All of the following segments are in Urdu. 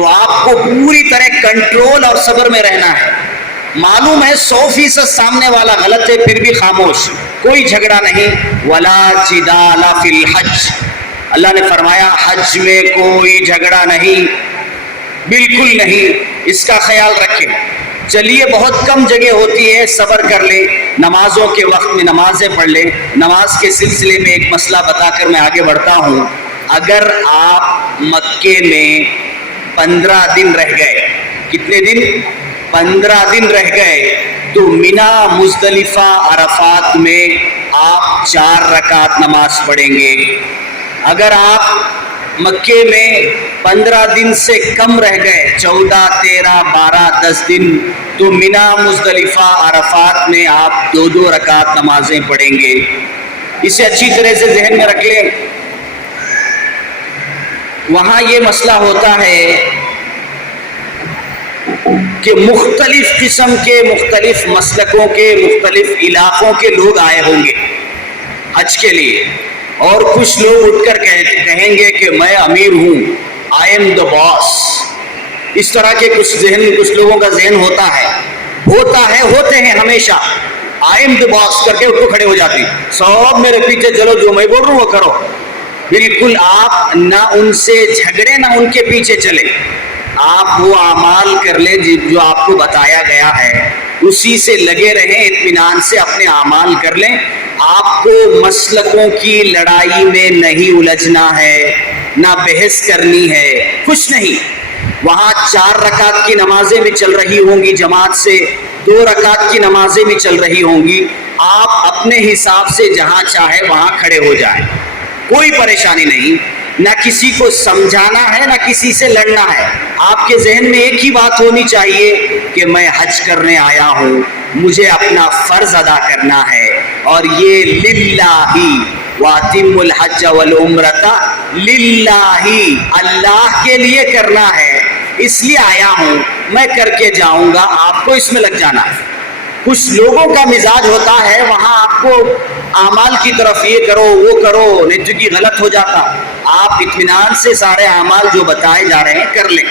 تو آپ کو پوری طرح کنٹرول اور صبر میں رہنا ہے. معلوم ہے 100% سامنے والا غلط ہے، پھر بھی خاموش، کوئی جھگڑا نہیں. ولا جدال فی الحج، اللہ نے فرمایا حج میں کوئی جھگڑا نہیں، بالکل نہیں، اس کا خیال رکھیں. چلیے بہت کم جگہ ہوتی ہے، صبر کر لیں، نمازوں کے وقت میں نمازیں پڑھ لیں. نماز کے سلسلے میں ایک مسئلہ بتا کر میں آگے بڑھتا ہوں. اگر آپ مکے میں 15 دن رہ گئے، کتنے دن؟ 15 دن رہ گئے، تو مینا، مزدلفہ، عرفات میں آپ 4 رکعت نماز پڑھیں گے. اگر آپ مکے میں 15 دن سے کم رہ گئے، 14، 13، 12، 10 دن، تو مینا، مزدلفہ، عرفات میں آپ 2 رکعت نمازیں پڑھیں گے. اسے اچھی طرح سے ذہن میں رکھ لیں. وہاں یہ مسئلہ ہوتا ہے کہ مختلف قسم کے، مختلف مسلکوں کے، مختلف علاقوں کے لوگ آئے ہوں گے حج کے لیے، اور کچھ لوگ اٹھ کر کہیں گے کہ میں امیر ہوں، آئی ایم دا باس. اس طرح کے کچھ لوگوں کا ذہن ہوتا ہے، ہوتے ہیں ہمیشہ. آئی ایم دا باس کر کے اٹھ کو کھڑے ہو جاتے ہیں، سب میرے پیچھے چلو، جو میں بول رہا ہوں وہ کرو. بالکل آپ نہ ان سے جھگڑے، نہ ان کے پیچھے چلے. آپ وہ اعمال کر لیں جو آپ کو بتایا گیا ہے، اسی سے لگے رہیں، اطمینان سے اپنے اعمال کر لیں. آپ کو مسلکوں کی لڑائی میں نہیں الجھنا ہے، نہ بحث کرنی ہے، کچھ نہیں. وہاں 4 رکعت کی نمازیں بھی چل رہی ہوں گی جماعت سے، 2 رکعت کی نمازیں بھی چل رہی ہوں گی. آپ اپنے حساب سے جہاں چاہے وہاں کھڑے ہو جائیں، کوئی پریشانی نہیں. نہ کسی کو سمجھانا ہے، نہ کسی سے لڑنا ہے. آپ کے ذہن میں ایک ہی بات ہونی چاہیے کہ میں حج کرنے آیا ہوں، مجھے اپنا فرض ادا کرنا ہے، اور یہ للہ، وَأَتِمُّ الْحَجَّ وَالْعُمْرَةَ لِلَّهِ، اللہ کے لیے کرنا ہے. اس لیے آیا ہوں، میں کر کے جاؤں گا، آپ کو اس میں لگ جانا ہے. کچھ لوگوں کا مزاج ہوتا ہے وہاں آپ کو اعمال کی طرف یہ کرو وہ کرو، نہیں کہ غلط ہو جاتا. آپ اطمینان سے سارے اعمال جو بتائے جا رہے ہیں کر لیں.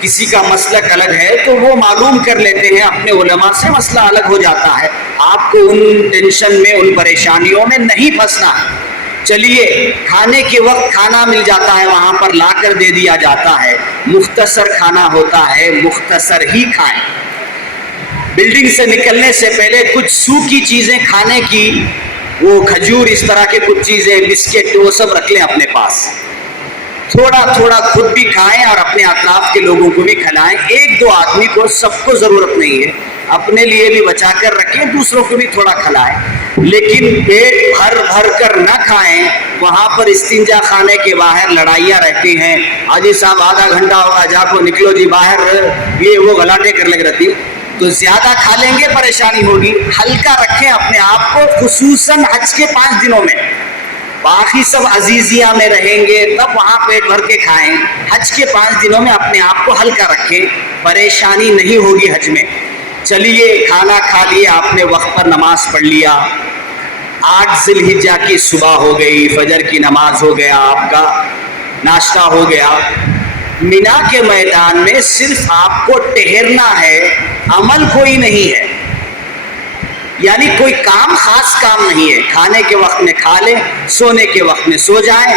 کسی کا مسلک الگ ہے تو وہ معلوم کر لیتے ہیں اپنے علماء سے، مسئلہ الگ ہو جاتا ہے. آپ کو ان ٹینشن میں، ان پریشانیوں میں نہیں پھنسنا ہے. چلیے کھانے کے وقت کھانا مل جاتا ہے، وہاں پر لا کر دے دیا جاتا ہے. مختصر کھانا ہوتا ہے، مختصر ہی کھائیں. بلڈنگ سے نکلنے سے پہلے کچھ سوکھی چیزیں کھانے کی، وہ کھجور، اس طرح کے کچھ چیزیں، بسکٹ، وہ سب رکھ لیں اپنے پاس. تھوڑا تھوڑا خود بھی کھائیں اور اپنے اطراف کے لوگوں کو بھی کھلائیں. 1-2 آدمی کو، سب کو ضرورت نہیں ہے، اپنے لیے بھی بچا کر رکھیں، دوسروں کو بھی تھوڑا کھلائیں. لیکن پیٹ بھر بھر کر نہ کھائیں. وہاں پر استنجا خانے کے باہر لڑائیاں رہتی ہیں، حاجی صاحب آدھا گھنٹہ ہوگا، جا کو نکلو جی باہر، یہ وہ غلاٹیں کر لگ رہتی. تو زیادہ کھا لیں گے پریشانی ہوگی. ہلکا رکھیں اپنے آپ کو، خصوصاً حج کے 5 دنوں میں. باقی سب عزیزیہ میں رہیں گے تب وہاں پیٹ بھر کے کھائیں. حج کے 5 دنوں میں اپنے آپ کو ہلکا رکھیں، پریشانی نہیں ہوگی حج میں. چلیے کھانا کھا لیے آپ نے، وقت پر نماز پڑھ لیا. 8 ذی الحجہ کی صبح ہو گئی، فجر کی نماز ہو گیا، آپ کا ناشتہ ہو گیا. مینا کے میدان میں صرف آپ کو ٹہرنا ہے، عمل کوئی نہیں ہے، یعنی کوئی کام، خاص کام نہیں ہے. کھانے کے وقت میں کھا لیں، سونے کے وقت میں سو جائیں،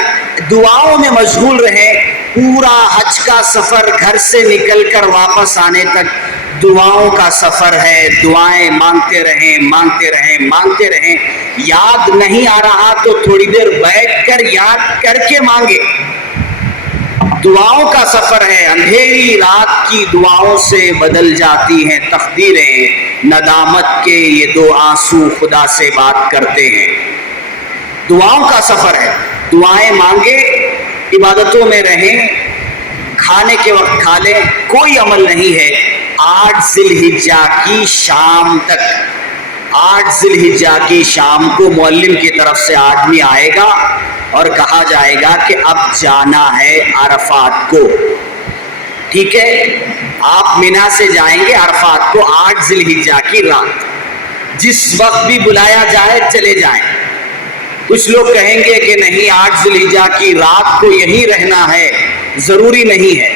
دعاؤں میں مشغول رہیں. پورا حج کا سفر گھر سے نکل کر واپس آنے تک دعاؤں کا سفر ہے. دعائیں مانگتے رہیں، مانگتے رہیں، مانگتے رہیں. یاد نہیں آ رہا تو تھوڑی دیر بیٹھ کر یاد کر کے مانگے. دعاؤں کا سفر ہے. اندھیری رات کی دعاؤں سے بدل جاتی ہیں تقدیریں، ندامت کے یہ 2 آنسو خدا سے بات کرتے ہیں. دعاؤں کا سفر ہے. دعائیں مانگے، عبادتوں میں رہیں، کھانے کے وقت کھا لیں، کوئی عمل نہیں ہے. 8 ذی الحجہ کی شام تک، 8 ذی الحجہ کی شام کو معلم کی طرف سے آدمی آئے گا اور کہا جائے گا کہ اب جانا ہے عرفات کو. ٹھیک ہے، آپ مینا سے جائیں گے عرفات کو 8 ذی الحجہ کی رات. جس وقت بھی بلایا جائے چلے جائیں. کچھ لوگ کہیں گے کہ نہیں، 8 ذی الحجہ کی رات کو یہیں رہنا ہے، ضروری نہیں ہے.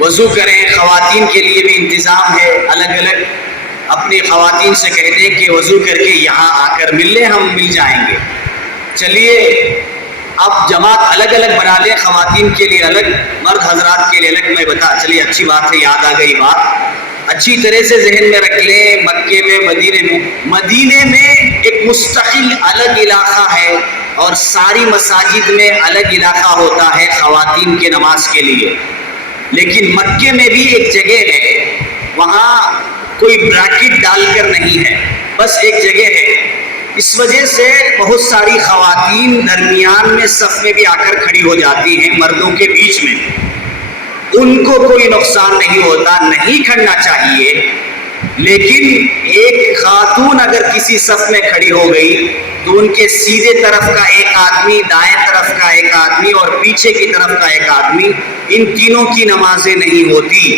وضو کریں. خواتین کے لیے بھی انتظام ہے الگ الگ. اپنی خواتین سے کہہ دیں کہ وضو کر کے یہاں آ کر مل لیں, ہم مل جائیں گے. چلیے اب جماعت الگ الگ بنا لیں, خواتین کے لیے الگ, مرد حضرات کے لیے الگ. میں چلیے اچھی بات ہے, یاد آ گئی بات. اچھی طرح سے ذہن میں رکھ لیں, مکے میں مدینے میں ایک مستقل الگ علاقہ ہے اور ساری مساجد میں الگ علاقہ ہوتا ہے خواتین کے نماز کے لیے. لیکن مکے میں بھی ایک جگہ ہے, وہاں کوئی بریکٹ ڈال کر نہیں ہے, بس ایک جگہ ہے. اس وجہ سے بہت ساری خواتین درمیان میں صف میں بھی آ کر کھڑی ہو جاتی ہیں مردوں کے بیچ میں. ان کو کوئی نقصان نہیں ہوتا, نہیں کھڑنا چاہیے. لیکن ایک خاتون اگر کسی صف میں کھڑی ہو گئی تو ان کے سیدھے طرف کا ایک آدمی, دائیں طرف کا ایک آدمی اور پیچھے کی طرف کا ایک آدمی, ان تینوں کی نمازیں نہیں ہوتی.